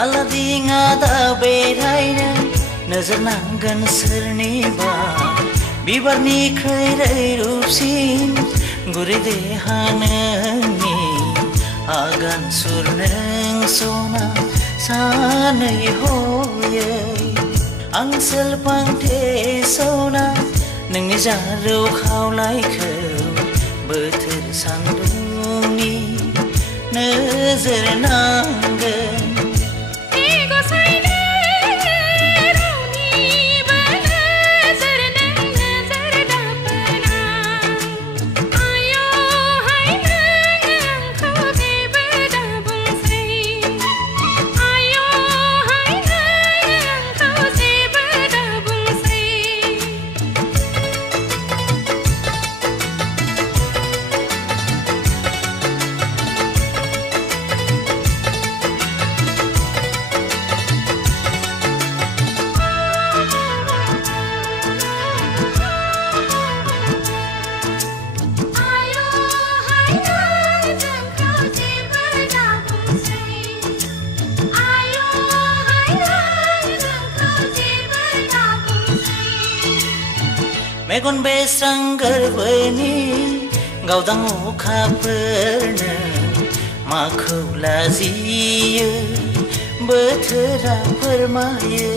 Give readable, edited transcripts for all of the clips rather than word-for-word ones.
आलादि ngada बेरायनो नोजोर नांगोन सोरनिबा बिबारनिख्रुइ रैरुबसिन गुरै देहा नोंनि आगान सुर नों सना सानै हयै आं सेलफांथे सना नोंनि जारौ खावलायखौ बोथोर सान्दुंनि नोजोर नांगोन मेगन बेस्रां गोरबोनि गावदां अखाफोरनो माखौ लाजियो बोथोरा फोरमायो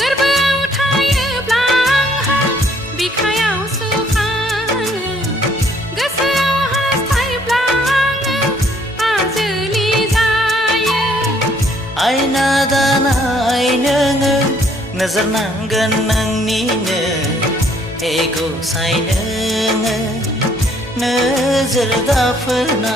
गोरबोआव थायोब्ला आंहा बिखायाव सुखाङो गोसोआव हास्थायब्ला आङो आजोलि जायो आयना दानाय नोङो नोजोर नांगोन नोंनिनो हे गसाइ नोङो नोजोर दाफोरना